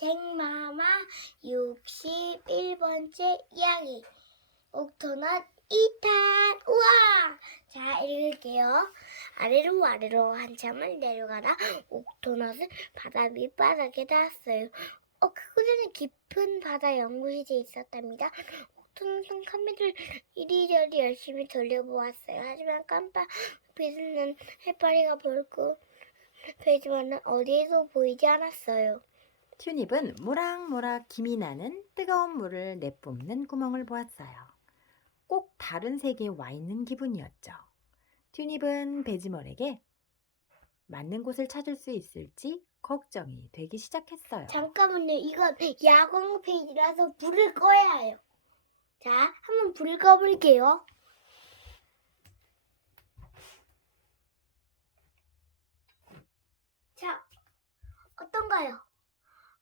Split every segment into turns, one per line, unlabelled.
쟁마마 61번째 이야기. 옥토넛 2탄. 우와! 자 읽을게요. 아래로 아래로 한참을 내려가다 옥토넛은 바다 밑바닥에 닿았어요. 어 그곳에는 깊은 바다 연구실이 있었답니다. 옥토넛은 카메라를 이리저리 열심히 돌려보았어요. 하지만 깜빡 빛은 해파리가 보였고 베지만은 어디에도 보이지 않았어요
튜닙은 모락모락 김이 나는 뜨거운 물을 내뿜는 구멍을 보았어요. 꼭 다른 세계에 와 있는 기분이었죠. 튜닙은 베지멀에게 맞는 곳을 찾을 수 있을지 걱정이 되기 시작했어요.
잠깐만요. 이건 야광 페이지라서 불을 꺼야 해요. 자, 한번 불을 꺼볼게요. 자, 어떤가요?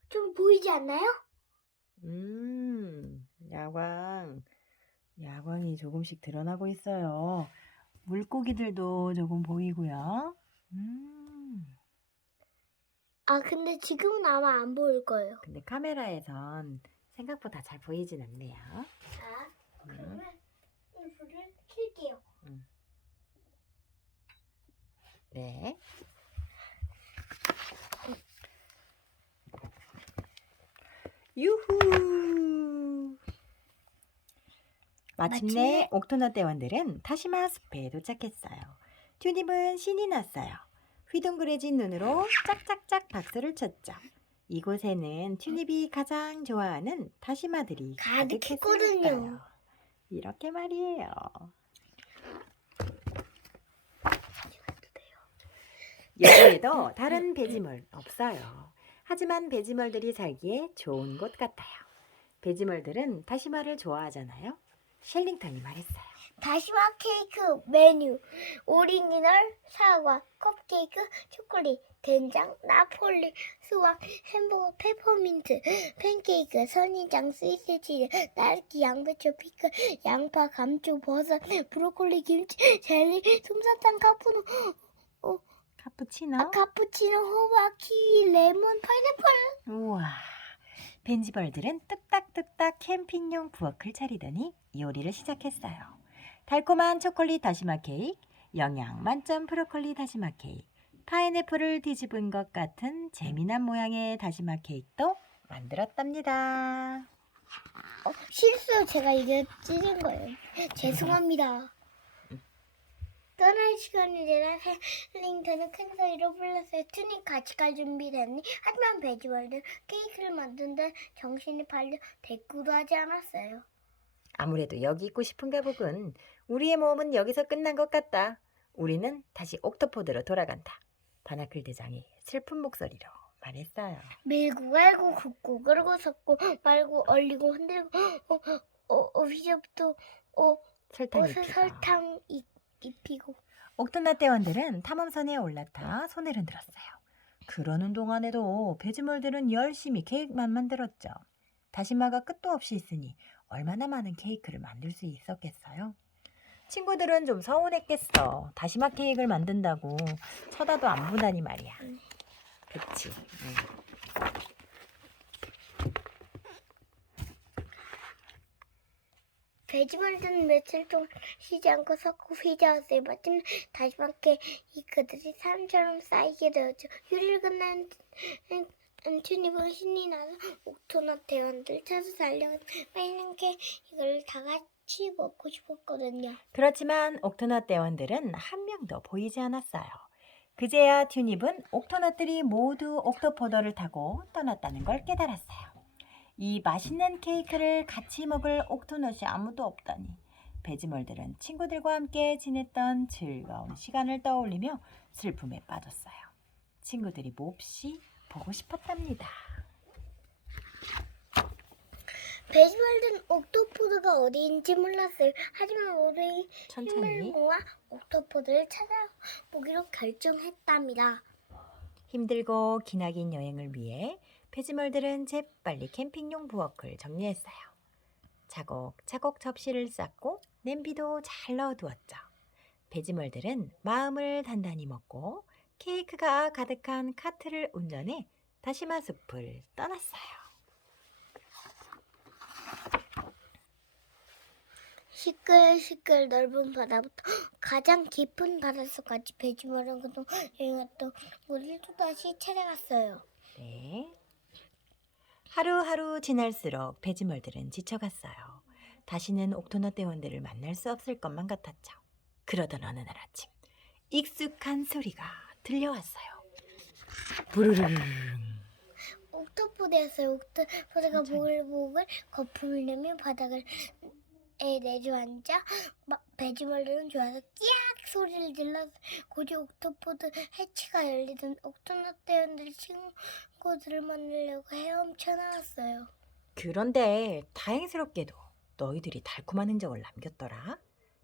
좀 보이지 않나요?
음, 야광. 야광이 조금씩 드러나고 있어요. 물고기들도 조금 보이고요. 음.
아, 근데 지금은 아마 안 보일 거예요.
근데 카메라에선 생각보다 잘 보이진 않네요.
자,
음.
그러면 이 불을 켤게요.
네. 유후! 마침내
마침내
옥토너 대원들은 타시마 숲에 도착했어요. 튜닙은 신이 났어요. 휘둥그레진 눈으로 짝짝짝 박수를 쳤죠. 이곳에는 튜닙이 가장 좋아하는 타시마들이
가득했거든요.
가득했으니까요. 이렇게 말이에요. 여기에도 다른 배지멀 없어요. 하지만 배지멀들이 살기에 좋은 곳 같아요. 배지멀들은 다시마를 좋아하잖아요. 셸링턴이 말했어요.
다시마 케이크 메뉴 오리지널 사과 컵케이크 초콜릿 된장 나폴리 수박 햄버거 페퍼민트 팬케이크 선인장 스위스 치즈 딸기 양배추 피클 양파 감초 버섯 브로콜리 김치 젤리 솜사탕 카푸노
카푸치노?
아, 카푸치노 호박 키위 레몬 파인애플
우와. 벤지벌들은 뚝딱뚝딱 캠핑용 부엌을 차리더니 요리를 시작했어요. 달콤한 초콜릿 다시마 케이크, 영양 만점 브로콜리 다시마 케이크, 파인애플을 뒤집은 것 같은 재미난 모양의 다시마 케이크도 만들었답니다.
어, 실수 제가 이게 찢은 거예요 죄송합니다 떠날 시간이 되나 헬링턴은 큰 소리로 불렀어요. 투니 같이 갈 준비됐니? 하지만 베지월드 케이크를 만드는데 정신이 팔려 대꾸도 하지 않았어요.
아무래도 여기 있고 싶은가 보군. 우리의 모험은 여기서 끝난 것 같다. 우리는 다시 옥토포드로 돌아간다. 바나클 대장이 슬픈 목소리로 말했어요.
밀고 갈고 굽고 그러고 섞고 말고 얼리고 흔들고 어, 어, 어, 휘접도 어,
설탕
옷을
입히고.
설탕 입, 입히고
옥토나 대원들은 탐험선에 올라타 손을 흔들었어요. 그러는 동안에도 배지멀들은 열심히 케이크만 만들었죠. 다시마가 끝도 없이 있으니 얼마나 많은 케이크를 만들 수 있었겠어요? 친구들은 좀 서운했겠어. 다시마 케이크를 만든다고 쳐다도 안 보다니 말이야.
음.
그치. 응.
베지멀드는 며칠 동안 쉬지 않고 섞고 휘저었어요. 마침 다시마 케이크들이 사람처럼 쌓이게 되었죠. 휴일 끝난 튜니버가 신이 나서 옥토넛 대원들 찾아 달려간 맛있는 케이크를 다 같이 먹고 싶었거든요.
그렇지만 옥토넛 대원들은 한 명도 보이지 않았어요. 그제야 튜닙은 옥토넛들이 모두 옥토포더를 타고 떠났다는 걸 깨달았어요. 이 맛있는 케이크를 같이 먹을 옥토넛이 아무도 없다니. 베지멀들은 친구들과 함께 지냈던 즐거운 시간을 떠올리며 슬픔에 빠졌어요. 친구들이 몹시 보고 싶었답니다.
베지멀드는 옥토포드가 어디인지 몰랐어요. 하지만 모두 힘을
천천히
모아 옥토포드를 찾아보기로 결정했답니다.
힘들고 기나긴 여행을 위해 배지멀들은 재빨리 캠핑용 부엌을 정리했어요. 차곡차곡 접시를 쌓고 냄비도 잘 넣어두었죠. 배지멀들은 마음을 단단히 먹고 케이크가 가득한 카트를 운전해 다시마 숲을 떠났어요.
시끌시끌 넓은 바다부터 가장 깊은 바닷속까지 배주머랑 그동 여행했던 우리를 또다시 찾아갔어요.
네. 하루하루 지날수록 배지멀들은 지쳐갔어요. 다시는 옥토너 대원들을 만날 수 없을 것만 같았죠. 그러던 어느 날 아침 익숙한 소리가 들려왔어요. 부르르르.
옥토포드였어요. 옥토포드가
천천히.
보글보글 거품을 내며 바닥을 에 내주앉아 마- 배주머리는 좋아서 끼악 소리를 질러서 고지 옥토포드 해치가 열리던 옥토넛 대원들 친구들을 만나려고 헤엄쳐 나왔어요.
그런데 다행스럽게도 너희들이 달콤한 흔적을 남겼더라.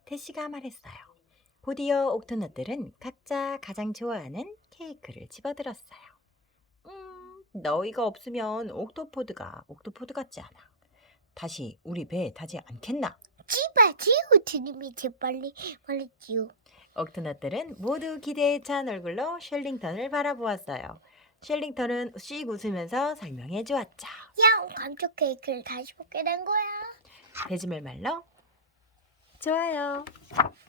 태시가 말했어요. 곧이어 옥토넛들은 각자 가장 좋아하는 케이크를 집어들었어요. 음, 너희가 없으면 옥토포드가 옥토포드 같지 않아. 다시 우리 배에 타지 않겠나?
지바 지우 주님이 재빨리 말했지요.
옥토넛들은 모두 기대에 찬 얼굴로 셸링턴을 바라보았어요. 셸링턴은 씩 웃으면서 설명해 주었죠.
야, 감쪽 케이크를 다시 먹게 된 거야.
배지물 말로 좋아요.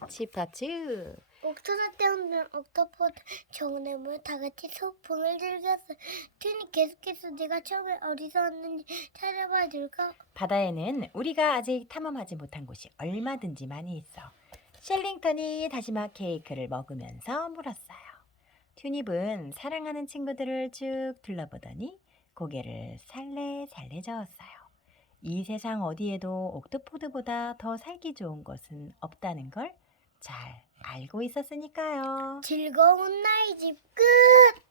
치파츠.
옥토넛 대원들 옥토포드 정원에 모여 다 같이 소풍을 즐겼어요. 튜니 계속해서 네가 처음에 어디서 왔는지 찾아봐 줄까?
바다에는 우리가 아직 탐험하지 못한 곳이 얼마든지 많이 있어. 셸링턴이 다시마 케이크를 먹으면서 물었어요. 튜닙은 사랑하는 친구들을 쭉 둘러보더니 고개를 살래살래 저었어요. 이 세상 어디에도 옥토포드보다 더 살기 좋은 곳은 없다는 걸 잘 알고 있었으니까요.
즐거운 나의 집 끝!